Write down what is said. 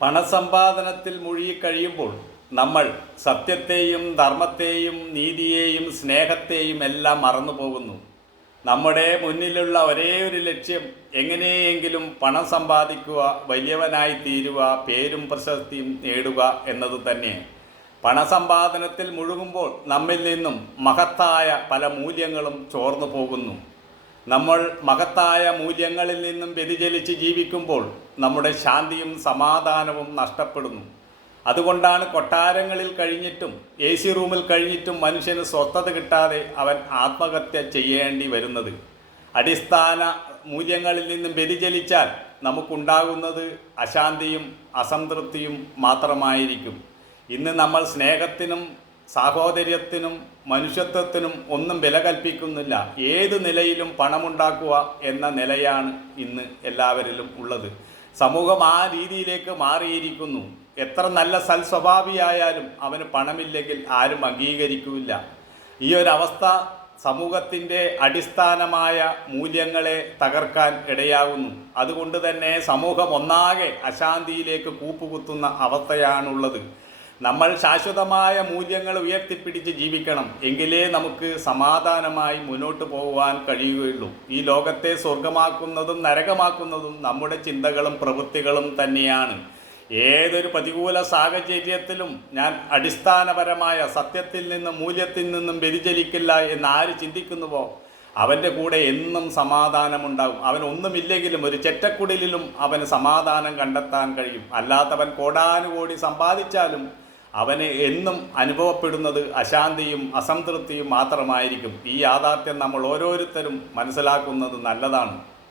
പണസമ്പാദനത്തിൽ മുഴുകിക്കഴിയുമ്പോൾ നമ്മൾ സത്യത്തെയും ധർമ്മത്തെയും നീതിയെയും സ്നേഹത്തെയും എല്ലാം മറന്നു പോകുന്നു. നമ്മുടെ മുന്നിലുള്ള ഒരേ ഒരു ലക്ഷ്യം എങ്ങനെയെങ്കിലും പണം സമ്പാദിക്കുക, വലിയവനായി തീരുക, പേരും പ്രശസ്തിയും നേടുക എന്നത് തന്നെ. പണസമ്പാദനത്തിൽ മുഴുകുമ്പോൾ നമ്മിൽ നിന്നും മഹത്തായ പല മൂല്യങ്ങളും ചോർന്നു പോകുന്നു. നമ്മൾ മഹത്തായ മൂല്യങ്ങളിൽ നിന്നും വ്യതിചലിച്ച് ജീവിക്കുമ്പോൾ നമ്മുടെ ശാന്തിയും സമാധാനവും നഷ്ടപ്പെടുന്നു. അതുകൊണ്ടാണ് കൊട്ടാരങ്ങളിൽ കഴിഞ്ഞിട്ടും AC റൂമിൽ കഴിഞ്ഞിട്ടും മനുഷ്യന് സ്വസ്ഥത കിട്ടാതെ അവൻ ആത്മഹത്യ ചെയ്യേണ്ടി വരുന്നത്. അടിസ്ഥാന മൂല്യങ്ങളിൽ നിന്നും വ്യതിചലിച്ചാൽ നമുക്കുണ്ടാകുന്നത് അശാന്തിയും അസംതൃപ്തിയും മാത്രമായിരിക്കും. ഇന്ന് നമ്മൾ സ്നേഹത്തിനും സാഹോദര്യത്തിനും മനുഷ്യത്വത്തിനും ഒന്നും വില കൽപ്പിക്കുന്നില്ല. ഏത് നിലയിലും പണമുണ്ടാക്കുക എന്ന നിലയാണ് ഇന്ന് എല്ലാവരിലും ഉള്ളത്. സമൂഹം ആ രീതിയിലേക്ക് മാറിയിരിക്കുന്നു. എത്ര നല്ല സൽസ്വഭാവിയായാലും അവന് പണമില്ലെങ്കിൽ ആരും അംഗീകരിക്കില്ല. ഈ ഒരവസ്ഥ സമൂഹത്തിൻ്റെ അടിസ്ഥാനമായ മൂല്യങ്ങളെ തകർക്കാൻ ഇടയാകുന്നു. അതുകൊണ്ട് തന്നെ സമൂഹം ഒന്നാകെ അശാന്തിയിലേക്ക് കൂപ്പുകുത്തുന്ന അവസ്ഥയാണുള്ളത്. നമ്മൾ ശാശ്വതമായ മൂല്യങ്ങൾ ഉയർത്തിപ്പിടിച്ച് ജീവിക്കണം. എങ്കിലേ നമുക്ക് സമാധാനമായി മുന്നോട്ട് പോകുവാൻ കഴിയുകയുള്ളൂ. ഈ ലോകത്തെ സ്വർഗമാക്കുന്നതും നരകമാക്കുന്നതും നമ്മുടെ ചിന്തകളും പ്രവൃത്തികളും തന്നെയാണ്. ഏതൊരു പ്രതികൂല സാഹചര്യത്തിലും ഞാൻ അടിസ്ഥാനപരമായ സത്യത്തിൽ നിന്നും മൂല്യത്തിൽ നിന്നും വ്യതിചലിക്കില്ല എന്നാര് ചിന്തിക്കുന്നുവോ അവൻ്റെ കൂടെ എന്നും സമാധാനമുണ്ടാകും. അവനൊന്നുമില്ലെങ്കിലും ഒരു ചെറ്റക്കുടിലും അവന് സമാധാനം കണ്ടെത്താൻ കഴിയും. അല്ലാത്തവൻ കോടാനുകോടി സമ്പാദിച്ചാലും അവന് എന്നും അനുഭവപ്പെടുന്നത് അശാന്തിയും അസംതൃപ്തിയും മാത്രമായിരിക്കും. ഈ യാഥാർത്ഥ്യം നമ്മൾ ഓരോരുത്തരും മനസ്സിലാക്കുന്നത് നല്ലതാണ്.